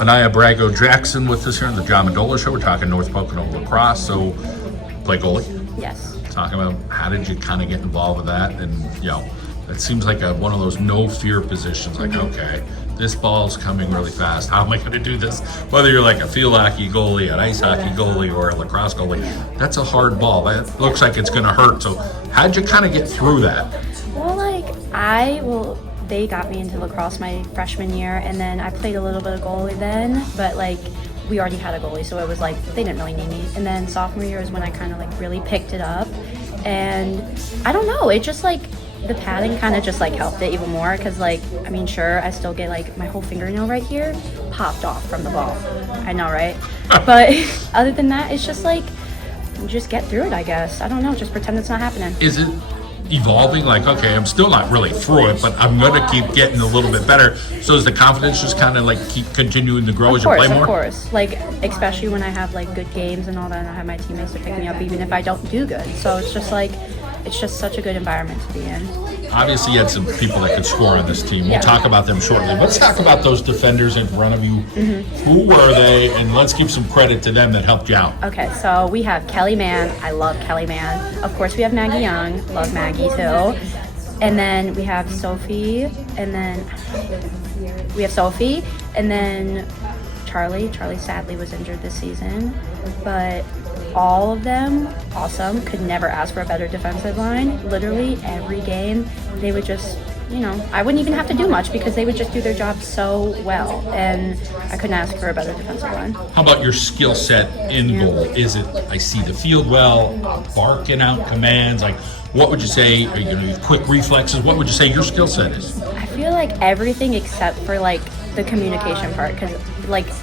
Aniya Brago-Jackson with us here on the Mendola Show. We're talking North Pocono lacrosse. So, play goalie. Yes. Talking about how did you kind of get involved with that, and it seems like one of those no fear positions. Like, okay, this ball's coming really fast. How am I going to do this? Whether you're like a field hockey goalie, an ice hockey goalie, or a lacrosse goalie, that's a hard ball. That looks like it's going to hurt. So, how'd you kind of get through that? Well, they got me into lacrosse my freshman year, and then I played a little bit of goalie then, but we already had a goalie, so it was they didn't really need me. And then sophomore year is when I kind of really picked it up, and I don't know, it just the padding kind of just helped it even more, because sure, I still get my whole fingernail right here popped off from the ball. I know, right? But other than that, it's just you just get through it, I guess. I don't know, just pretend it's not happening. Is it evolving? Okay, I'm still not really through it, but I'm going to keep getting a little bit better. So is the confidence just kind of keep continuing to grow as you play more? Of course. Especially when I have good games and all that, and I have my teammates to pick me up even if I don't do good. So it's just it's just such a good environment to be in. Obviously, you had some people that could score on this team. We'll talk about them shortly. Let's talk about those defenders in front of you. Mm-hmm. Who were they? And let's give some credit to them that helped you out. Okay, so we have Kelly Mann. I love Kelly Mann. Of course, we have Maggie Young. Love Maggie, too. And then we have Sophie. And then Charlie. Charlie sadly was injured this season. But all of them, awesome. Could never ask for a better defensive line. Literally every game, they would just, I wouldn't even have to do much because they would just do their job so well. And I couldn't ask for a better defensive line. How about your skill set in goal? Is it, I see the field well, barking out commands? What would you say? Are you going to have quick reflexes? What would you say your skill set is? I feel everything except for the communication part, because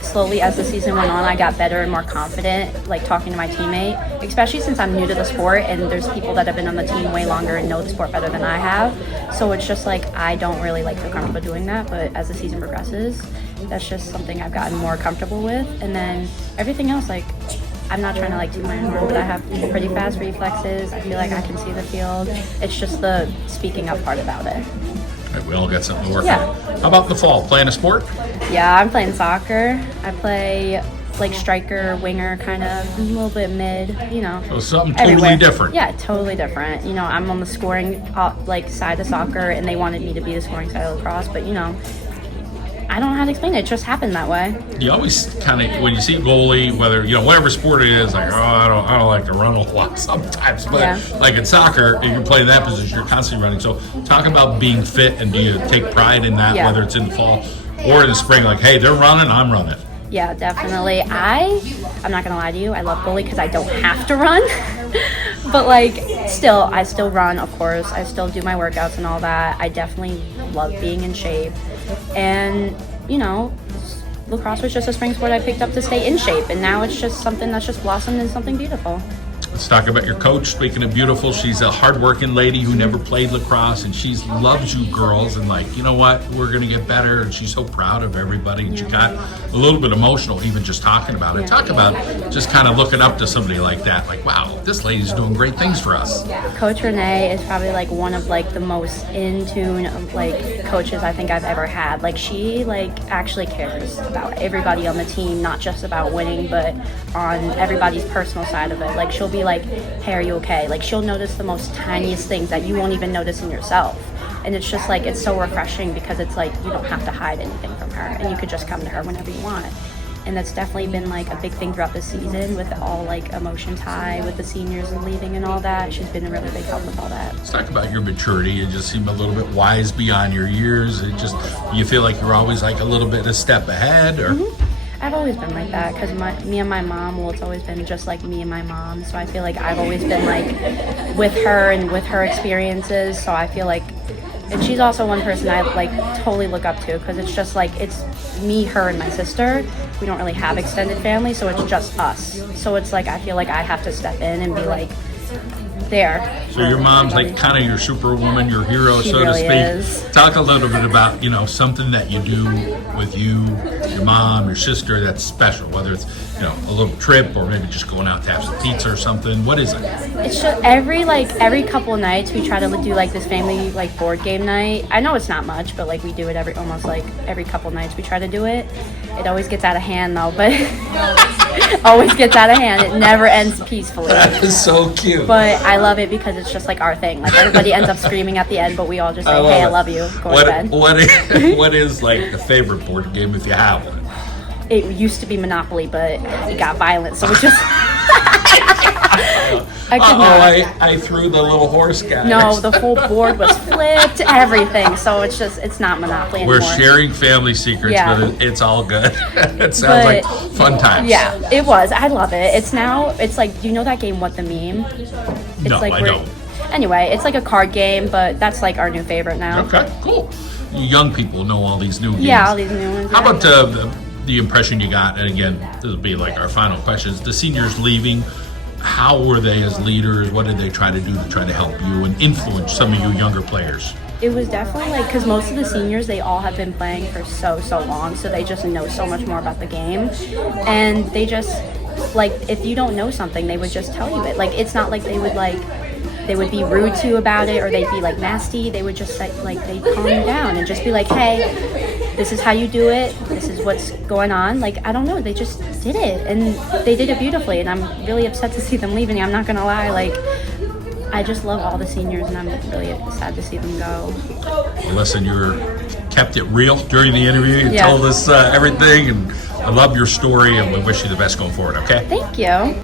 slowly as the season went on, I got better and more confident talking to my teammate, especially since I'm new to the sport and there's people that have been on the team way longer and know the sport better than I have. So it's just I don't really feel comfortable doing that, but as the season progresses, that's just something I've gotten more comfortable with. And then everything else, I'm not trying to toot my own horn, but I have pretty fast reflexes. I feel I can see the field. It's just the speaking up part about it. We all got something to work on. How about in the fall? Playing a sport? Yeah, I'm playing soccer. I play striker, winger, kind of a little bit mid, So something totally different. Yeah, totally different. I'm on the scoring side of soccer, and they wanted me to be the scoring side of lacrosse, but I don't know how to explain it. It just happened that way. You always kind of, when you see goalie, whether, whatever sport it is, I don't like to run a lot sometimes. But in soccer, if you're playing that position, you're constantly running. So talk about being fit, and do you take pride in that, whether it's in the fall or in the spring? Hey, they're running, I'm running. Yeah, definitely. I'm not going to lie to you. I love goalie because I don't have to run. But I still run, of course. I still do my workouts and all that. I definitely love being in shape. And, lacrosse was just a spring sport I picked up to stay in shape. And now it's just something that's just blossomed into something beautiful. Let's talk about your coach. Speaking of beautiful, she's a hardworking lady who never played lacrosse, and she loves you girls. And you know what? We're going to get better. And she's so proud of everybody. And she got a little bit emotional even just talking about it. Talk about just kind of looking up to somebody like that. Wow, this lady's doing great things for us. Coach Renee is probably one of the most in tune of coaches I think I've ever had. She actually cares about everybody on the team, not just about winning, but on everybody's personal side of it. She'll be hey, are you okay? She'll notice the most tiniest things that you won't even notice in yourself. And it's just it's so refreshing because it's you don't have to hide anything from her, and you could just come to her whenever you want. And that's definitely been a big thing throughout the season with all emotions high with the seniors and leaving and all that. She's been a really big help with all that. Let's talk about your maturity. You just seem a little bit wise beyond your years. You feel you're always a little bit a step ahead, or? Mm-hmm. I've always been like that because me and my mom, it's always been just me and my mom. So I feel I've always been with her and with her experiences. So I feel and she's also one person I totally look up to because it's just it's me, her, and my sister. We don't really have extended family, so it's just us. So it's I feel I have to step in and be there. So your mom's kind of your superwoman, your hero, she so really to speak. Is. Talk a little bit about something that you do with you your mom, your sister that's special? Whether it's a little trip or maybe just going out to have some pizza or something. What is it? It's just every couple of nights we try to do like this family like board game night. I know it's not much, but like we do it almost like every couple nights we try to do it. It always gets out of hand though, but always gets out of hand. It never ends peacefully. That is so cute. But I love it because it's just like our thing. Like everybody ends up screaming at the end, but we all just say, "Hey, I love you." Go to bed. What is like the favorite board game if you have one? It used to be Monopoly, but it got violent, so it just. I threw the little horse guy. No, the whole board was flipped, everything. So it's not Monopoly anymore. We're sharing family secrets, but it's all good. It sounds like fun times. Yeah, it was. I love it. It's like, do you know that game, What the Meme? No, I don't. Anyway, it's like a card game, but that's like our new favorite now. Okay, cool. You young people know all these new games. Yeah, all these new ones. How about the impression you got? And again, this will be like our final questions. The seniors leaving, how were they as leaders? What did they try to do to try to help you and influence some of you younger players? It was definitely like, because most of the seniors, they all have been playing for so long, so they just know so much more about the game. And they just, like, if you don't know something, they would just tell you it. Like, it's not like they would be rude to you about it or they'd be like nasty. They would just they'd calm you down and just be like, hey, this is how you do it. This is what's going on. Like, I don't know. They just did it and they did it beautifully. And I'm really upset to see them leaving. I'm not going to lie. Like, I just love all the seniors and I'm really sad to see them go. Listen, you kept it real during the interview. You told us everything and I love your story and we wish you the best going forward, okay? Thank you.